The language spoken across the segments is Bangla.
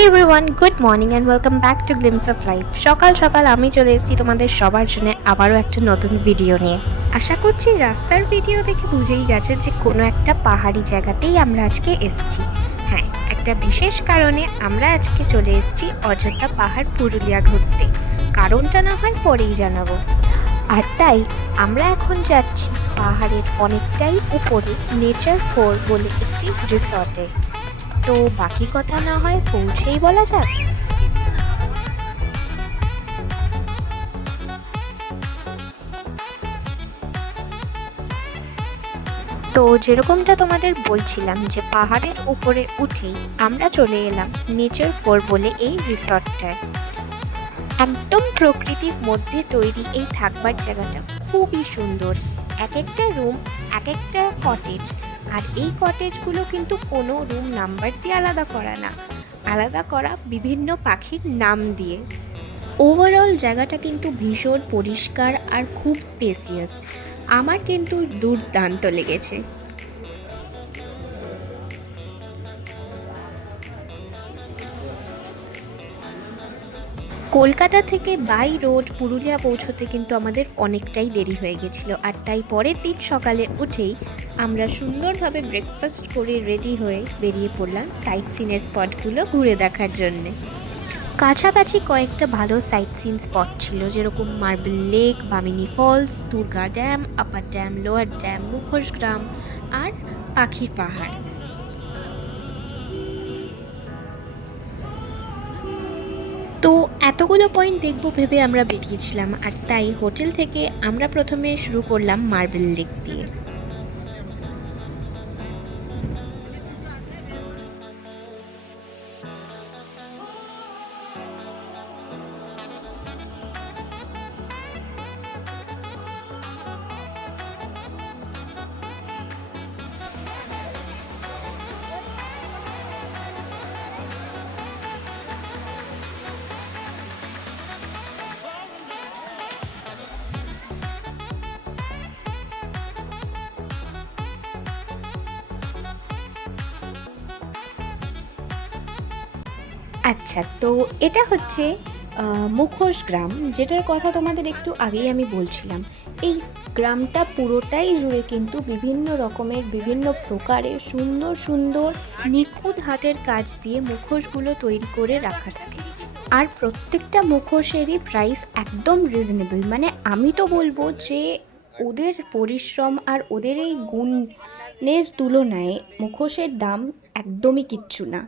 Hey everyone, good morning and welcome back to Glimpse of Life. সকাল সকাল আমি চলে এসেছি তোমাদের সবার জন্য আবারও একটা নতুন ভিডিও নিয়ে। আশা করছি রাস্তার ভিডিও দেখে বুঝেই গেছে যে কোনো একটা পাহাড়ি জায়গাতেই আমরা আজকে এসেছি। হ্যাঁ, একটা বিশেষ কারণে আমরা আজকে চলে এসেছি অযোধ্যা পাহাড় পুরুলিয়া ঘুরতে। কারণটা না হয় পরেই জানাবো। আর তাই আমরা এখন যাচ্ছি পাহাড়ের অনেকটাই উপরে নেচার 4 বলে একটি রিসর্টে। তো বাকি কথা না হয় পৌঁছেই বলা যাক। তো যেরকমটা তোমাদের বলছিলাম যে পাহাড়ের উপরে উঠেই আমরা চলে এলাম নেচার 4 বলে এই রিসর্টটায়। একদম প্রকৃতির মধ্যে তৈরি এই থাকবার জায়গাটা খুবই সুন্দর। এক একটা রুম এক একটা কটেজ, আর এই কটেজগুলো কিন্তু কোনো রুম নাম্বার দিয়ে আলাদা করা না, আলাদা করা বিভিন্ন পাখির নাম দিয়ে। ওভারঅল জায়গাটা কিন্তু ভীষণ পরিষ্কার আর খুব স্পেসিয়াস। আমার কিন্তু দুর্দান্ত লেগেছে। কলকাতা থেকে বাই রোড পুরুলিয়া পৌঁছতে কিন্তু আমাদের অনেকটাই দেরি হয়ে গেছিলো, আর তাই পরের দিন সকালে উঠেই আমরা সুন্দরভাবে ব্রেকফাস্ট করে রেডি হয়ে বেরিয়ে পড়লাম সাইট সিনের স্পটগুলো ঘুরে দেখার জন্যে। কাছাকাছি কয়েকটা ভালো সাইট সিন স্পট ছিল, যেরকম marble lake, Bamini falls, Durga dam, upper dam, lower dam, মুখোশ গ্রাম আর পাখির পাহাড়। তো এতগুলো পয়েন্ট দেখব ভেবে আমরা বেরিয়েছিলাম, আর তাই হোটেল থেকে আমরা প্রথমে শুরু করলাম মার্বেল লেক দিয়ে। আচ্ছা, তো এটা হচ্ছে মুখোশ গ্রাম, যেটার কথা তোমাদের একটু আগেই আমি বলছিলাম। এই গ্রামটা পুরোটাই জুড়ে কিন্তু বিভিন্ন রকমের বিভিন্ন প্রকারের সুন্দর সুন্দর নিখুঁত হাতের কাজ দিয়ে মুখোশগুলো তৈরি করে রাখা থাকে। আর প্রত্যেকটা মুখোশেরই প্রাইস একদম রিজনেবল। মানে আমি তো বলবো যে ওদের পরিশ্রম আর ওদের এই গুণের তুলনায় মুখোশের দাম একদমই কিচ্ছু না।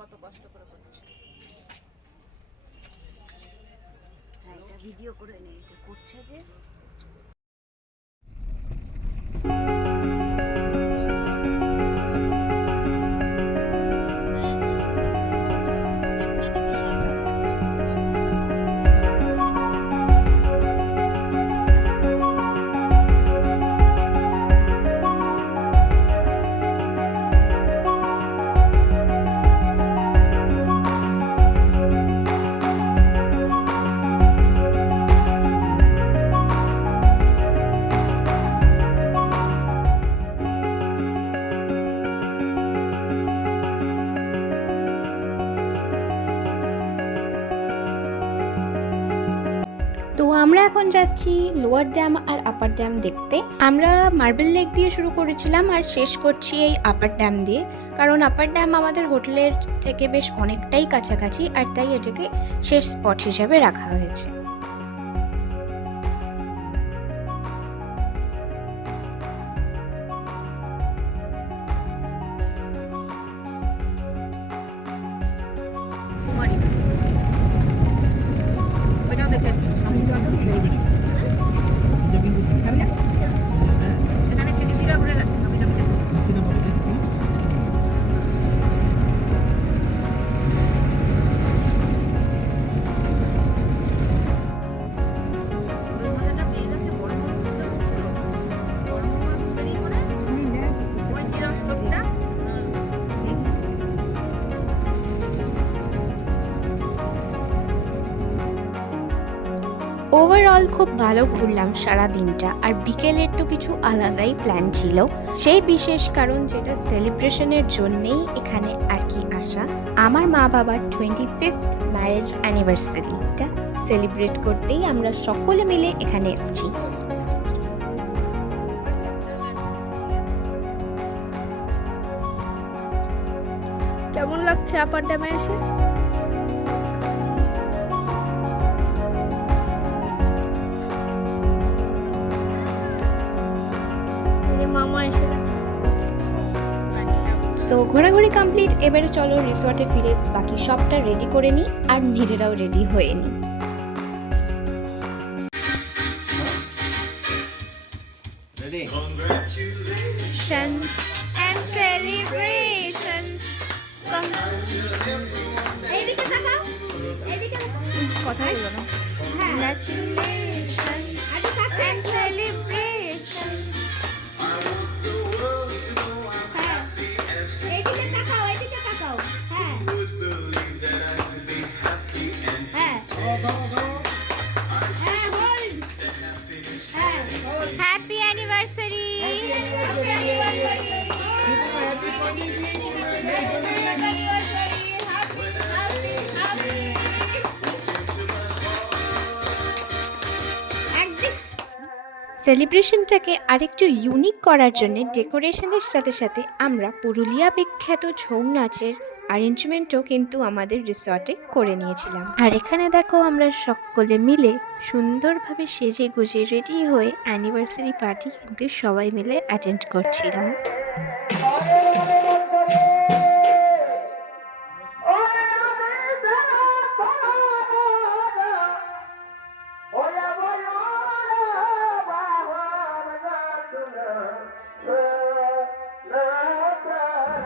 কত কষ্ট করে করছে। হ্যাঁ, এটা ভিডিও করে নে, এটা করছে যে। তো আমরা এখন যাচ্ছি লোয়ার ড্যাম আর আপার ড্যাম দেখতে। আমরা মার্বেল লেক দিয়ে শুরু করেছিলাম আর শেষ করছি এই আপার ড্যাম দিয়ে, কারণ আপার ড্যাম আমাদের হোটেলের থেকে বেশ অনেকটাই কাছাকাছি, আর তাই এটাকে শেষ স্পট হিসাবে রাখা হয়েছে। ওভারঅল খুব ভালো ঘুরলাম সারা দিনটা। আর বিকেলের তো কিছু আলাদাই প্ল্যান ছিল, সেই বিশেষ কারণ যেটা সেলিব্রেশনের জন্যেই এখানে আর কি আসা। আমার মা বাবার 25th ম্যারেজ অ্যানিভার্সারিটা সেলিব্রেট করতেই আমরা সকলে মিলে এখানে এসেছি। কেমন লাগছে আপার ড্যামে এসে? মামা এসে গেছে। সো ঘোরাঘুরি কমপ্লিট, এবারে চলো রিসর্টে ফিরে বাকি সবটা রেডি করে নিই আর নিজেরাও রেডি হয়ে নিই। Congratulations and celebrations. এইদিকে তাকাও, এইদিকে কথা হলো না। Congratulations and celebrations. এইদিকে তাকাও, এইদিকে তাকাও। হ্যাঁ হ্যাঁ হ্যাঁ হোল্ড। হ্যাঁ Happy anniversary. সেলিব্রেশনটাকে আরেকটু ইউনিক করার জন্য ডেকোরেশনের সাথে সাথে আমরা পুরুলিয়া বিখ্যাত ছৌ নাচের অ্যারেঞ্জমেন্টও কিন্তু আমাদের রিসর্টে করে নিয়েছিলাম। আর এখানে দেখো আমরা সকলে মিলে সুন্দরভাবে সেজে গুজে রেডি হয়ে অ্যানিভার্সারি পার্টি কিন্তু সবাই মিলে অ্যাটেন্ড করছিলাম।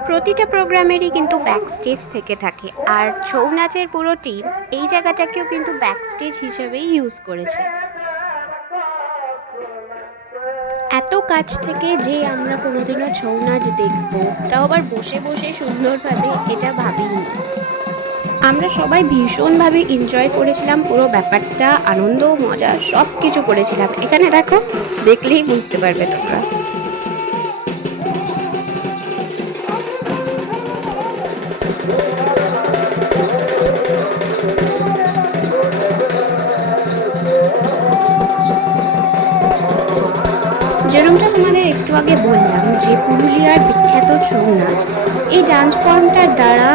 প্রতিটা প্রোগ্রামেরই কিন্তু ব্যাক স্টেজ থেকে থাকে, আর ছৌ নাচের পুরো টিম এই জায়গাটাকেও কিন্তু ব্যাক স্টেজ হিসেবেই ইউজ করেছে। এত কাছ থেকে যে আমরা কোনোদিনও ছৌ নাচ দেখবো, তাও আবার বসে বসে সুন্দরভাবে, এটা ভাবিনি। আমরা সবাই ভীষণভাবে এনজয় করেছিলাম পুরো ব্যাপারটা, আনন্দ মজা সব কিছু করেছিলাম। এখানে দেখো, দেখলেই বুঝতে পারবে তোমরা। যেরকমটা তোমাদের একটু আগে বললাম যে পুরুলিয়ার বিখ্যাত ছৌ নাচ, এই ডান্স ফর্মটার দ্বারা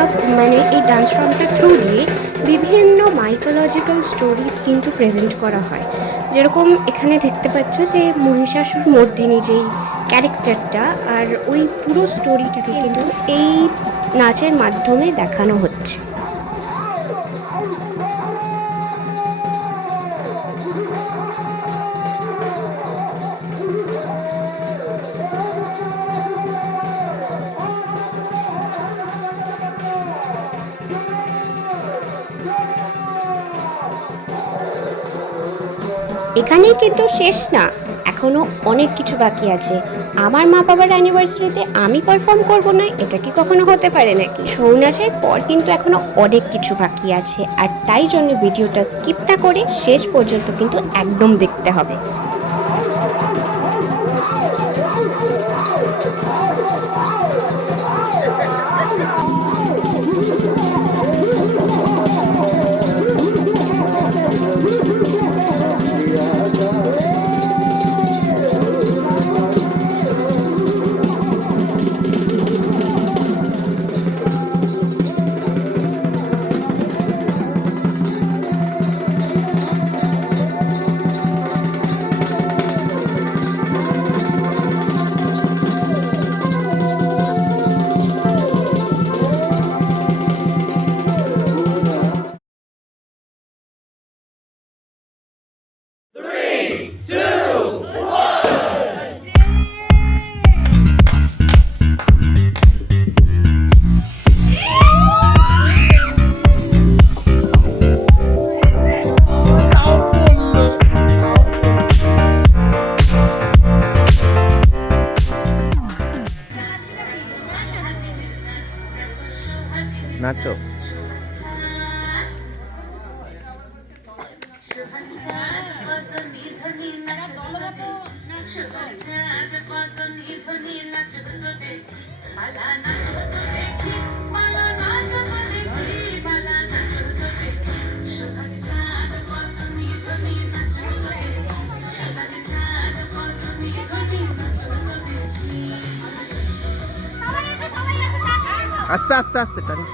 এই ডান্স ফর্মটার থ্রু দিয়ে বিভিন্ন মাইথোলজিক্যাল স্টোরিজ কিন্তু প্রেজেন্ট করা হয়। যেরকম এখানে দেখতে পাচ্ছ যে মহিষাসুর মর্দিনী যেই ক্যারেক্টারটা, আর ওই পুরো স্টোরিটাকে কিন্তু এই নাচের মাধ্যমে দেখানো হচ্ছে। এখানেই কিন্তু শেষ না, এখনো অনেক কিছু বাকি আছে। আমার মা বাবার অ্যানিভার্সারিতে আমি পারফর্ম করব না, এটা কি কখনো হতে পারে নাকি? ছৌ নাচের পর কিন্তু এখনো অনেক কিছু বাকি আছে, আর তাই জন্য ভিডিওটা স্কিপ না করে শেষ পর্যন্ত কিন্তু একদম দেখতে হবে। আস্তে আস্তে আস্তে টানিস।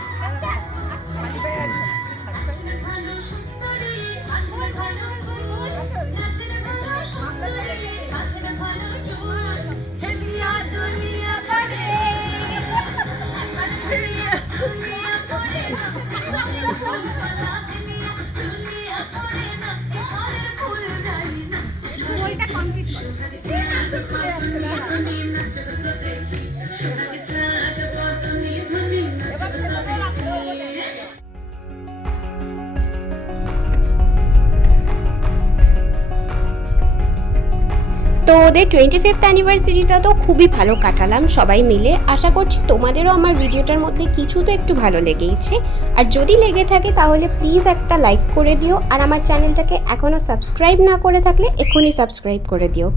তো ওদের 25th অ্যানিভার্সারিটা তো খুবই ভালো কাটালাম সবাই মিলে। আশা করছি তোমাদেরও আমার ভিডিওটার মধ্যে কিছু তো একটু ভালো লেগেইছে। আর যদি লেগে থাকে তাহলে প্লিজ একটা লাইক করে দিও, আর আমার চ্যানেলটাকে এখনও সাবস্ক্রাইব না করে থাকলে এখনই সাবস্ক্রাইব করে দিও।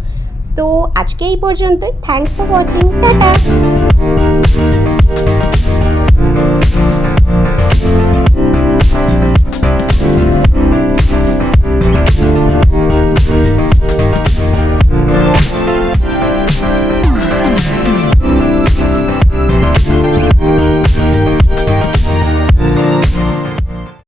সো আজকে এই পর্যন্তই। Thanks for watching. টাটা।